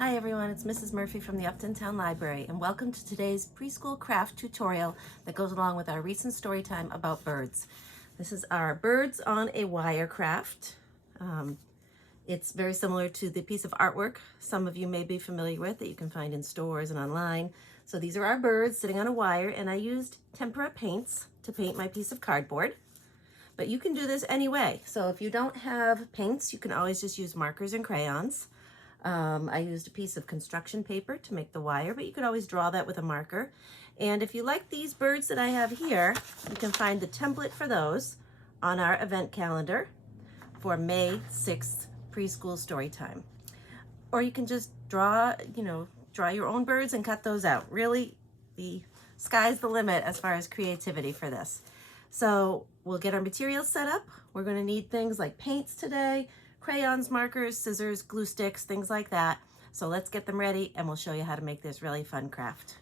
Hi everyone, it's Mrs. Murphy from the Upton Town Library, and welcome to today's preschool craft tutorial that goes along with our recent story time about birds. This is our birds on a wire craft. It's very similar to the piece of artwork some of you may be familiar with that you can find in stores and online. So these are our birds sitting on a wire, and I used tempera paints to paint my piece of cardboard. But you can do this anyway. So if you don't have paints, you can always just use markers and crayons. I used a piece of construction paper to make the wire, but you could always draw that with a marker. And if you like these birds that I have here, you can find the template for those on our event calendar for May 6th preschool story time. Or you can just draw your own birds and cut those out. Really, the sky's the limit as far as creativity for this. So we'll get our materials set up. We're going to need things like paints today, crayons, markers, scissors, glue sticks, things like that. So let's get them ready and we'll show you how to make this really fun craft.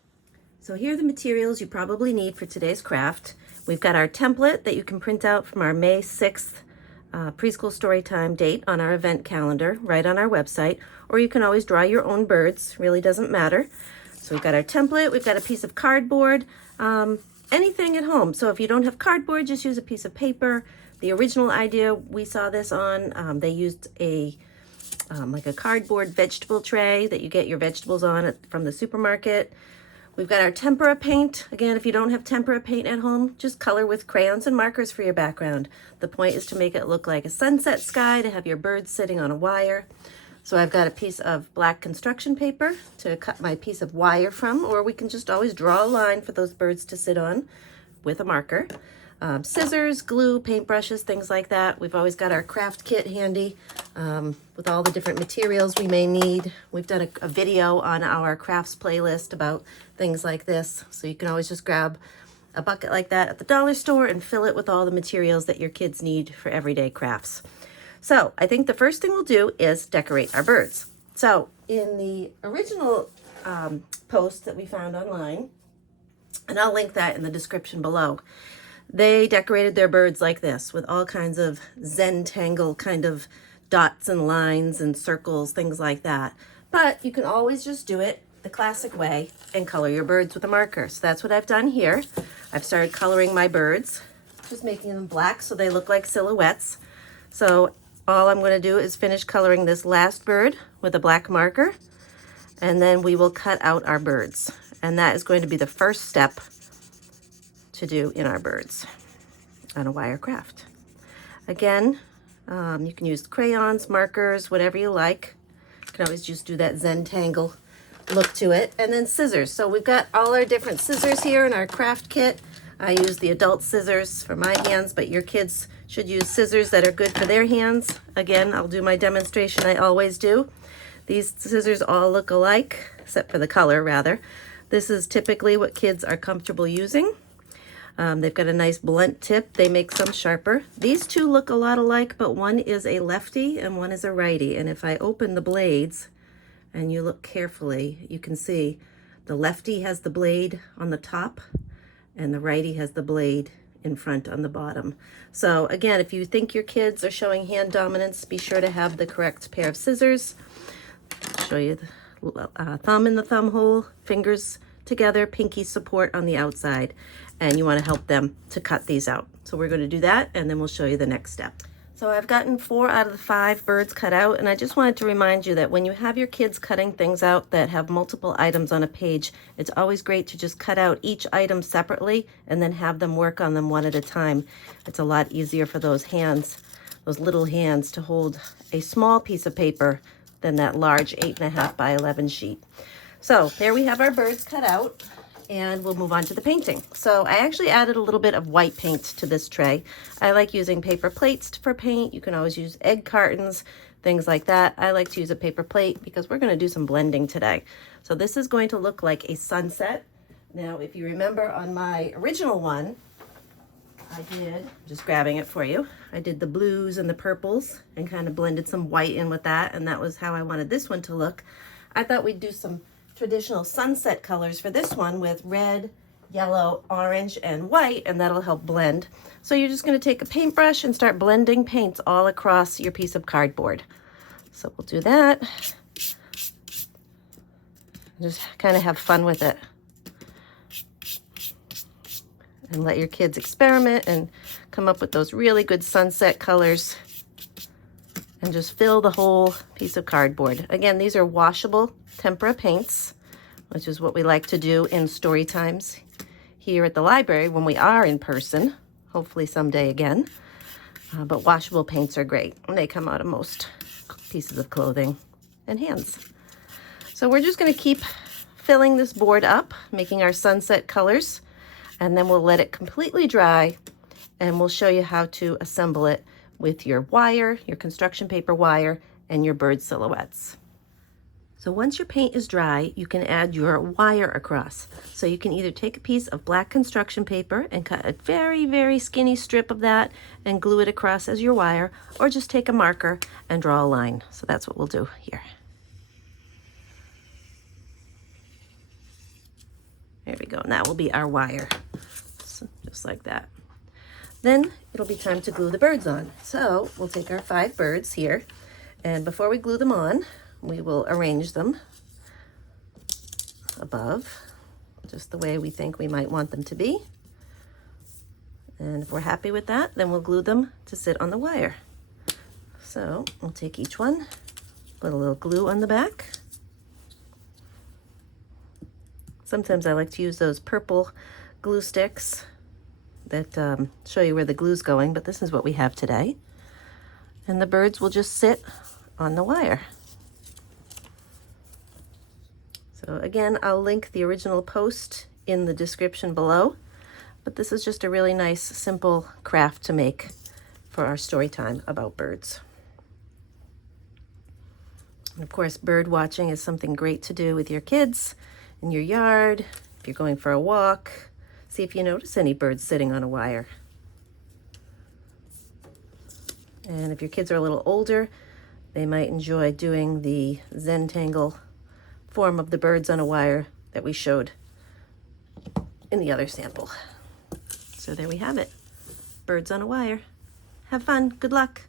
So here are the materials you probably need for today's craft. We've got our template that you can print out from our May 6th preschool storytime date on our event calendar right on our website, or you can always draw your own birds, really doesn't matter. So we've got our template, we've got a piece of cardboard, anything at home. So if you don't have cardboard, just use a piece of paper. The original idea we saw this on, they used like a cardboard vegetable tray that you get your vegetables on from the supermarket. We've got our tempera paint. Again, if you don't have tempera paint at home, just color with crayons and markers for your background. The point is to make it look like a sunset sky, to have your birds sitting on a wire. So I've got a piece of black construction paper to cut my piece of wire from, or we can just always draw a line for those birds to sit on with a marker. Scissors, glue, paintbrushes, things like that. We've always got our craft kit handy with all the different materials we may need. We've done a video on our crafts playlist about things like this. So you can always just grab a bucket like that at the dollar store and fill it with all the materials that your kids need for everyday crafts. So I think the first thing we'll do is decorate our birds. So in the original post that we found online, and I'll link that in the description below, they decorated their birds like this with all kinds of Zentangle kind of dots and lines and circles, things like that. But you can always just do it the classic way and color your birds with a marker. So that's what I've done here. I've started coloring my birds, just making them black so they look like silhouettes. So all I'm going to do is finish coloring this last bird with a black marker, and then we will cut out our birds. And that is going to be the first step to do in our birds on a wire craft. Again, you can use crayons, markers, whatever you like. You can always just do that Zentangle look to it. And then scissors. So we've got all our different scissors here in our craft kit. I use the adult scissors for my hands, but your kids should use scissors that are good for their hands. Again, I'll do my demonstration, I always do. These scissors all look alike, except for the color, rather. This is typically what kids are comfortable using. They've got a nice blunt tip. They make some sharper. These two look a lot alike, but one is a lefty and one is a righty. And if I open the blades and you look carefully, you can see the lefty has the blade on the top and the righty has the blade in front on the bottom. So again, if you think your kids are showing hand dominance, be sure to have the correct pair of scissors. Show you the thumb in the thumb hole, fingers together, pinky support on the outside, and you want to help them to cut these out. So we're going to do that, and then we'll show you the next step. So I've gotten 4 out of the 5 birds cut out, and I just wanted to remind you that when you have your kids cutting things out that have multiple items on a page, it's always great to just cut out each item separately and then have them work on them one at a time. It's a lot easier for those hands, those little hands, to hold a small piece of paper than that large 8.5 by 11 sheet. So there we have our birds cut out, and we'll move on to the painting. So I actually added a little bit of white paint to this tray. I like using paper plates for paint. You can always use egg cartons, things like that. I like to use a paper plate because we're going to do some blending today. So this is going to look like a sunset. Now, if you remember on my original one, just grabbing it for you, I did the blues and the purples and kind of blended some white in with that, and that was how I wanted this one to look. I thought we'd do some traditional sunset colors for this one with red, yellow, orange, and white, and that'll help blend. So you're just going to take a paintbrush and start blending paints all across your piece of cardboard. So we'll do that. Just kind of have fun with it. And let your kids experiment and come up with those really good sunset colors. And just fill the whole piece of cardboard. Again, these are washable tempera paints, which is what we like to do in story times here at the library when we are in person, hopefully someday again. But washable paints are great. They come out of most pieces of clothing and hands. So we're just going to keep filling this board up, making our sunset colors, and then we'll let it completely dry, and we'll show you how to assemble it with your wire, your construction paper wire, and your bird silhouettes. So once your paint is dry, you can add your wire across. So you can either take a piece of black construction paper and cut a very, very skinny strip of that and glue it across as your wire, or just take a marker and draw a line. So that's what we'll do here. There we go, and that will be our wire, so just like that. Then it'll be time to glue the birds on. So we'll take our 5 birds here, and before we glue them on, we will arrange them above, just the way we think we might want them to be. And if we're happy with that, then we'll glue them to sit on the wire. So we'll take each one, put a little glue on the back. Sometimes I like to use those purple glue sticks that show you where the glue's going, but this is what we have today. And the birds will just sit on the wire. So again, I'll link the original post in the description below, but this is just a really nice, simple craft to make for our story time about birds. And of course, bird watching is something great to do with your kids in your yard, if you're going for a walk. See if you notice any birds sitting on a wire. And if your kids are a little older, they might enjoy doing the Zentangle form of the birds on a wire that we showed in the other sample. So there we have it, birds on a wire. Have fun, good luck.